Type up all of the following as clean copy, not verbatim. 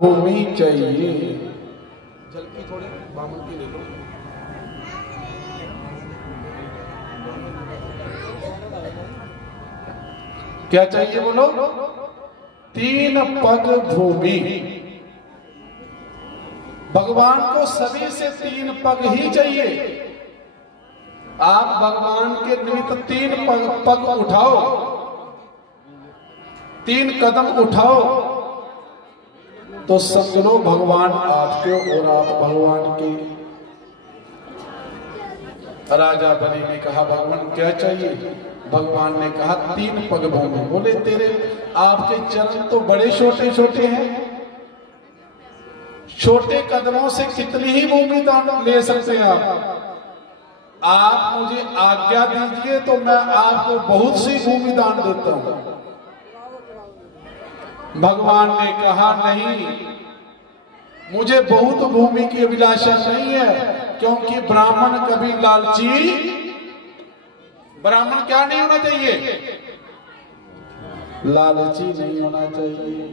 भूमि चाहिए। जल की थोड़ी बामन की ले लो। क्या चाहिए बोलो? 3 पग भूमि। भगवान को सभी से 3 पग ही चाहिए। आप भगवान के निमित्त 3 पग उठाओ, 3 कदम उठाओ तो समझ लो भगवान आपके और आप भगवान के। राजा बलि ने कहा भगवान क्या चाहिए? भगवान ने कहा 3 पग भूमि। बोले तेरे आपके चरण तो बड़े छोटे छोटे हैं, छोटे कदमों से कितनी ही भूमि दान ले सकते हैं आप मुझे आज्ञा दीजिए तो मैं आपको बहुत सी भूमि दान देता हूं। भगवान ने कहा नहीं, मुझे बहुत भूमि की अभिलाषा नहीं है, क्योंकि ब्राह्मण कभी लालची। ब्राह्मण क्या नहीं होना चाहिए? लालची नहीं होना चाहिए।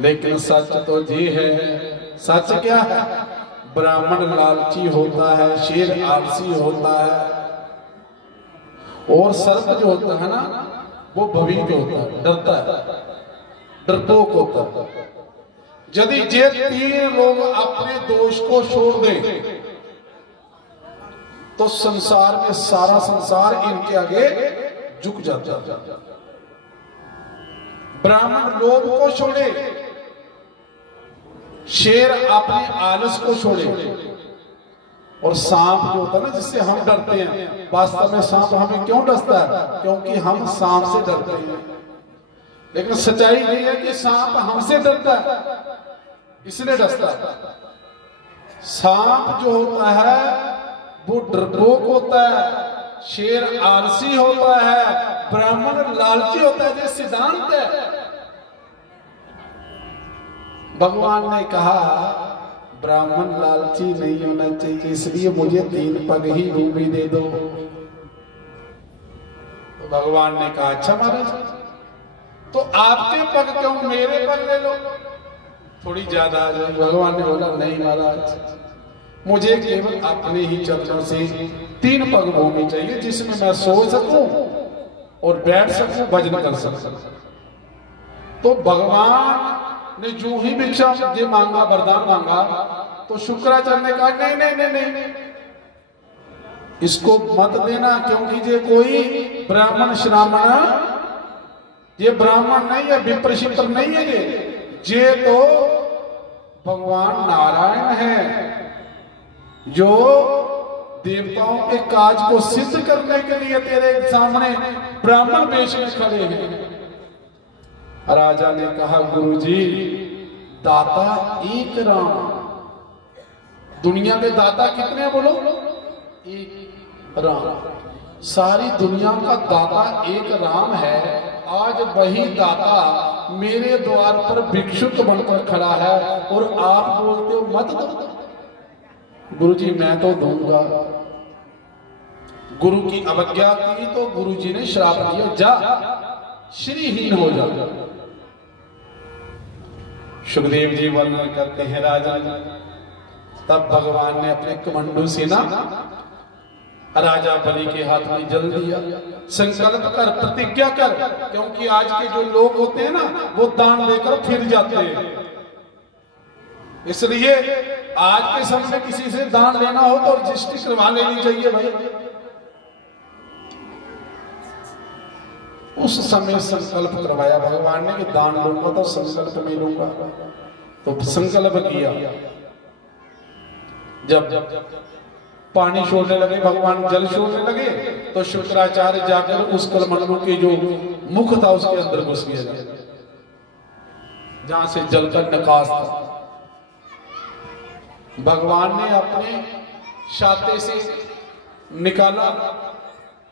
लेकिन सच तो ये है, सच क्या है? ब्राह्मण लालची होता है, शेर आलसी होता है, और सर्प जो होता है ना वो भवीत होता है, डरता है, डरपोक होता है। यदि ये 3 लोग अपने दोष को छोड़ दें तो संसार में सारा संसार इनके आगे झुक जाता है। ब्राह्मण लोभ को छोड़े, शेर अपने आलस को छोड़े, और सांप जो होता है ना जिससे हम डरते हैं, वास्तव में सांप हमें क्यों डसता है? क्योंकि हम सांप से डरते हैं। लेकिन सच्चाई ये है कि सांप हमसे डरता है, इसलिए डसता है। सांप जो होता है वो डरपोक होता है, शेर आलसी होता है, ब्राह्मण लालची होता है। ये सिद्धांत है। भगवान ने कहा ब्राह्मण लालची नहीं होना चाहिए, इसलिए मुझे 3 पग ही भूमि दे दो। तो भगवान ने कहा अच्छा महाराज, तो आपके पग क्यों, मेरे पग ले लो, थोड़ी ज्यादा आ जाए। भगवान ने बोला नहीं महाराज, मुझे केवल अपने ही चरणों से 3 पग भूमि चाहिए, जिसमें मैं सो सकूं और बैठ सकूं, भजन कर सकूं। तो भगवान ने जो ही भिक्षा ये मांगा, वरदान मांगा, तो शुक्राचार्य ने कहा नहीं नहीं नहीं नहीं, इसको मत देना, क्योंकि ये कोई ब्राह्मण श्रामण, ये ब्राह्मण नहीं है, विप्रशिप्र नहीं है, ये तो भगवान नारायण है, जो देवताओं के काज को सिद्ध करने के लिए तेरे सामने ब्राह्मण वेश में खड़े हैं। राजा ने कहा गुरुजी, दाता एक राम। दुनिया के दाता कितने बोलो? एक राम। सारी दुनिया का दाता एक राम है। आज वही दाता मेरे द्वार पर भिक्षुक बनकर खड़ा है और आप बोलते हो मत दो। गुरुजी मैं तो दूंगा। गुरु की अवज्ञा की तो गुरुजी ने श्राप दिया, जा श्रीहीन हो जा। सुखदेव जी वर्णन करते हैं राजा, तब भगवान ने अपने कमंडू से ना राजा बलि के हाथ में जल दिया। संकल्प कर, प्रतिज्ञा कर, क्योंकि आज के जो लोग होते हैं ना वो दान देकर फिर जाते हैं। इसलिए आज के समय में किसी से दान लेना हो तो रजिस्ट्री करवा लेनी चाहिए भाई। उस समय संकल्प करवाया भगवान ने कि दान लूंगा तो संकल्प में लूंगा, तो संकल्प किया। जब पानी छोड़ने लगे, भगवान जल छोड़ने लगे, तो शुक्राचार्य जाकर उस कमंडलू के जो मुख था उसके अंदर घुस गया, जहां से जल का निकास था। भगवान ने अपने छाते से निकाला,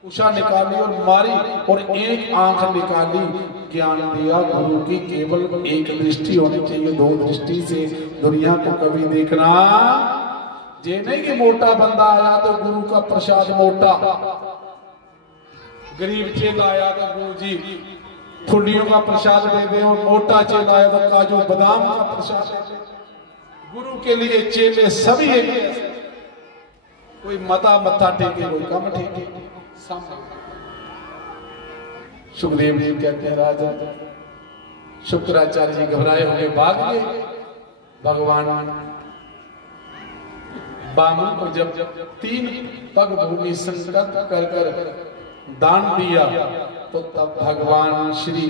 उषा निकाली और मारी, और एक आंख निकाली। ज्ञान दिया गुरु की केवल एक दृष्टि होनी चाहिए, 2 दृष्टि से दुनिया को कभी देखना ये नहीं कि मोटा बंदा आया तो गुरु का प्रसाद मोटा, गरीब चेला आया तो गुरु जी फुलियों का प्रसाद दे दे, और मोटा चेला है तो काजू बादाम का प्रसाद दे दे। गुरु के लिए चेले सभी एक जैसे, कोई मथा टेके, कोई कम टेके। सुखदेव जी कहते हैं राजा, शुक्राचार्य जी घबराए हुए भाग गए। भगवान बामन को जब 3 पग भूमि संकट कर कर दान दिया, तो तब भगवान श्री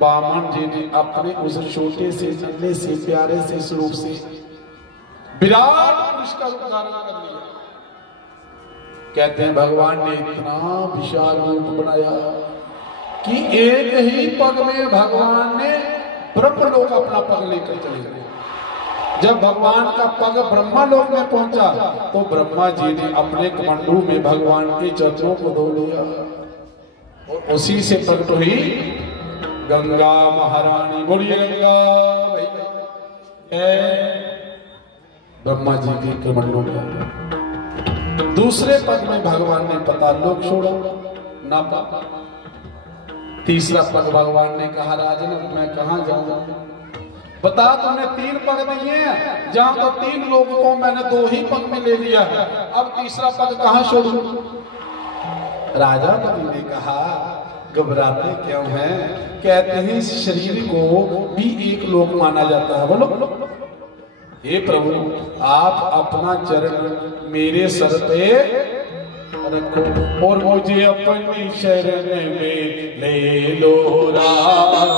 बामन जी ने अपने उस छोटे से नन्हे से प्यारे से स्वरूप से विराट पुरुष का रूप धारण कर लिया। कहते हैं भगवान ने इतना विशाल रूप बनाया कि एक ही पग में भगवान ने ब्रह्मलोक अपना पग लेकर चले गए। जब भगवान का पग ब्रह्मलोक में पहुंचा, तो ब्रह्मा जी ने अपने कमंडलू में भगवान के चरणों को धो लिया, और उसी से प्रकट हुई गंगा महारानी। बोलिए गंगा भैया। ब्रह्मा जी के कमंडलू में दूसरे पग में भगवान ने पतालोक छोड़ा ना पापा। तीसरा पग भगवान ने कहा राजन मैं कहां जाऊं, बता तुमने 3 पग दिए हैं, जहां तो 3 लोगों को मैंने 2 ही पग में ले लिया है, अब तीसरा पग कहां छोड़ूं। राजा पति ने कहा घबराते क्यों हैं, कहते हैं इस शरीर को भी एक लोक माना जाता है। बोलो हे प्रभु आप अपना चरण मेरे सर पे रखो, और मुझे अपनी शरण में ले लो राम।